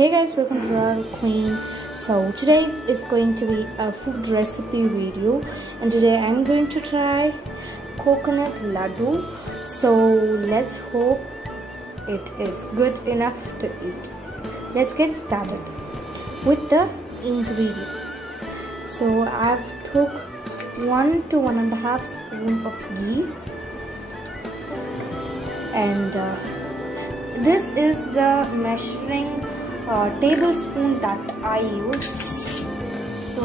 Hey guys, welcome to our Queen. So today is going to be a food recipe video, and today I'm going to try coconut ladoo. So let's hope it is good enough to eat. Let's get started with the ingredients. So I've took 1 to 1.5 spoon of ghee, and this is the measuring tablespoon that I use. So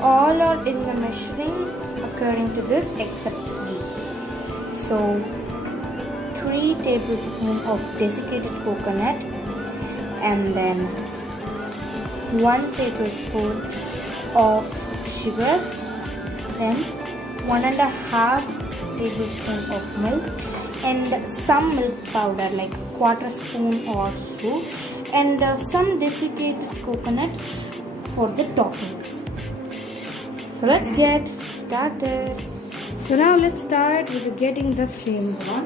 all are in the measuring according to this except ghee. So 3 tablespoons of desiccated coconut, and then 1 tablespoon of sugar, then 1.5 tablespoon of milk, and some milk powder like 1/4 spoon or so, and some desiccated coconut for the toppings. So let's get started. So now let's start with getting the flames on.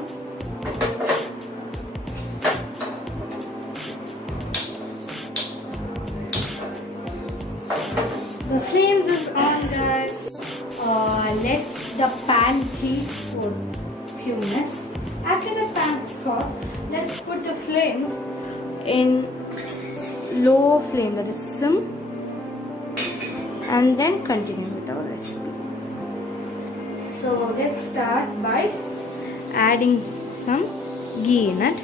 The flames is on, guys. Let the pan heat for few minutes. After the pan is hot, let's put the flames in low flame, that is sim, and then continue with our recipe. So let's start by adding some ghee in it.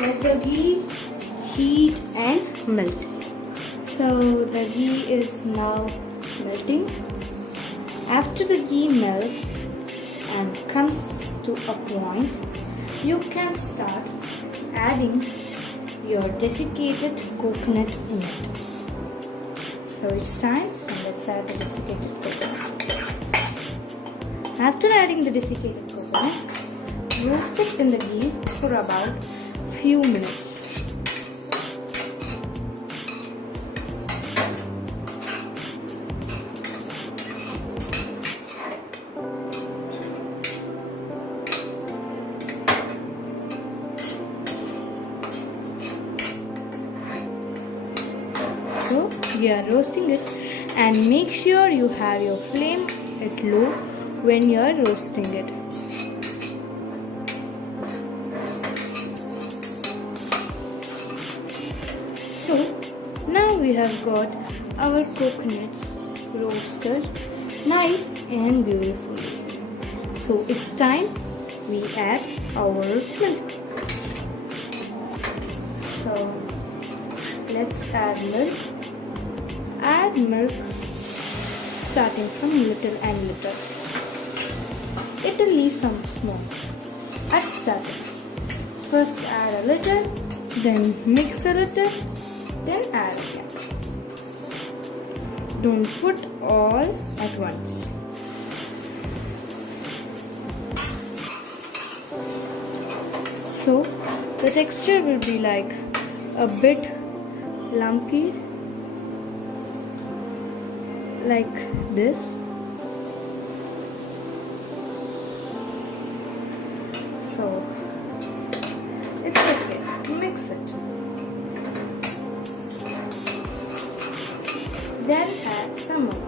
Let the ghee heat and melt. So the ghee is now melting. After the ghee melts and comes to a point, you can start adding your desiccated coconut in it. So it's time, and let's add the desiccated coconut. After adding the desiccated coconut, roast it in the ghee for about few minutes. So we are roasting it, and make sure you have your flame at low when you are roasting it. So now we have got our coconuts roasted nice and beautifully. So it's time we add our milk. So let's add milk. Add milk starting from little and little. It will leave some small at starting. First add a little, then mix a little, then add again. Don't put all at once. So the texture will be like a bit lumpy, like this. So it's okay, mix it, then add some more.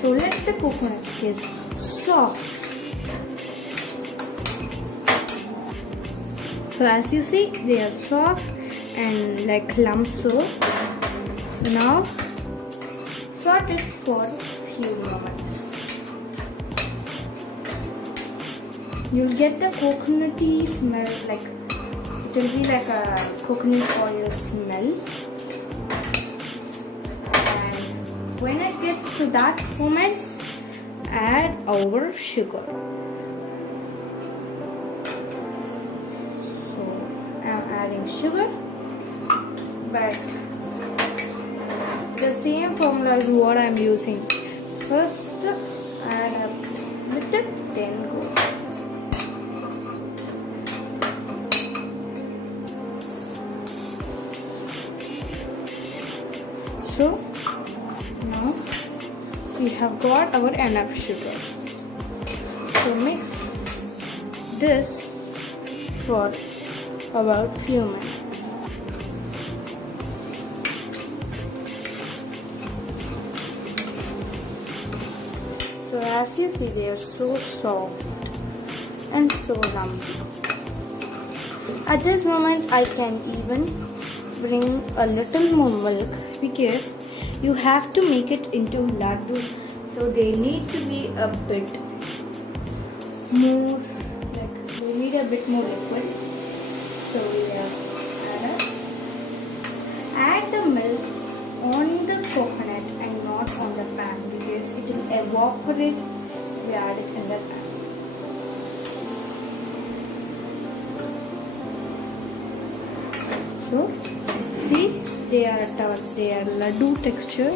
So let the coconut get soft. So as you see, they are soft and like lumps. So now sort it for few moments. You'll get the coconutty smell, like it will be like a coconut oil smell. And when it gets to that moment, add our sugar. Adding sugar, but the same formula is what I am using. First add a little, then go. So now we have got our enough sugar. So mix this for about few minutes. So as you see, they are so soft and so lumpy. At this moment I can even bring a little more milk because you have to make it into ladoo, so they need to be a bit more, they need a bit more liquid. So we have add the milk on the coconut and not on the pan because it will evaporate if we add it in the pan. So see, they are ladoo texture.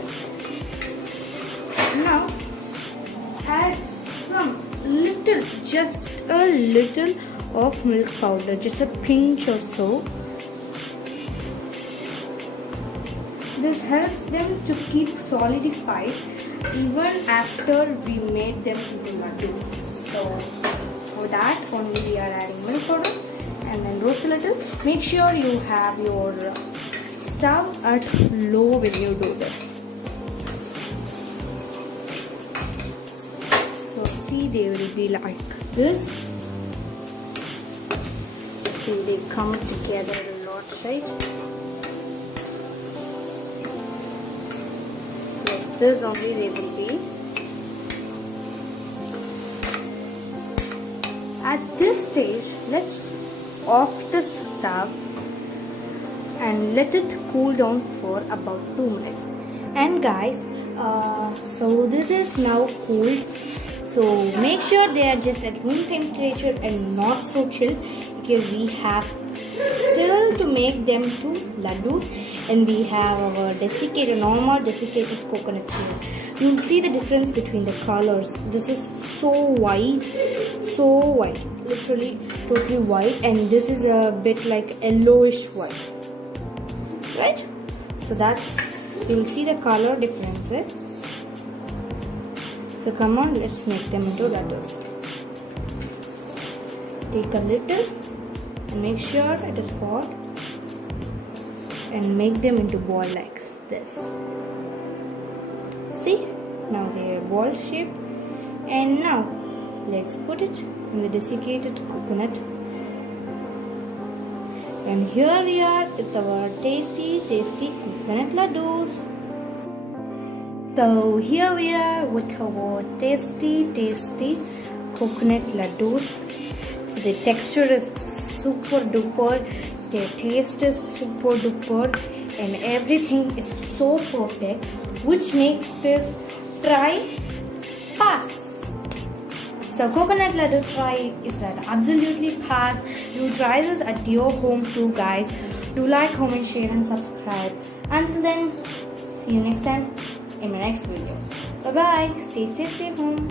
Now add some little, just a little of milk powder, just a pinch or so. This helps them to keep solidified even after we made them into ladoos. So for that only we are adding milk powder and then roast a little. Make sure you have your stove at low when you do this. So see, they will be like this. See, they come together a lot, right? Like this only they will be. At this stage, let's off the stove and let it cool down for about 2 minutes. And guys, so this is now cooled. So make sure they are just at room temperature and not so chill, because we have still to make them to ladoo, and we have our desiccated, normal desiccated coconut milk. You'll see the difference between the colors. This is so white, literally totally white, and this is a bit like yellowish white, right? So that's, you'll see the color differences. So come on, let's make them into ladoos. Take a little and make sure it is hot and make them into ball like this. See, now they are ball shaped. And now let's put it in the desiccated coconut. And here we are with our tasty coconut ladoos. So here we are with our tasty coconut ladoos. The texture is super duper, their taste is super duper, and everything is so perfect, which makes this try pass. So coconut ladoo try is an absolutely pass. Do try this at your home too, guys. Do like, comment, share and subscribe. Until then, see you next time in my next video. Bye bye. Stay safe, stay home.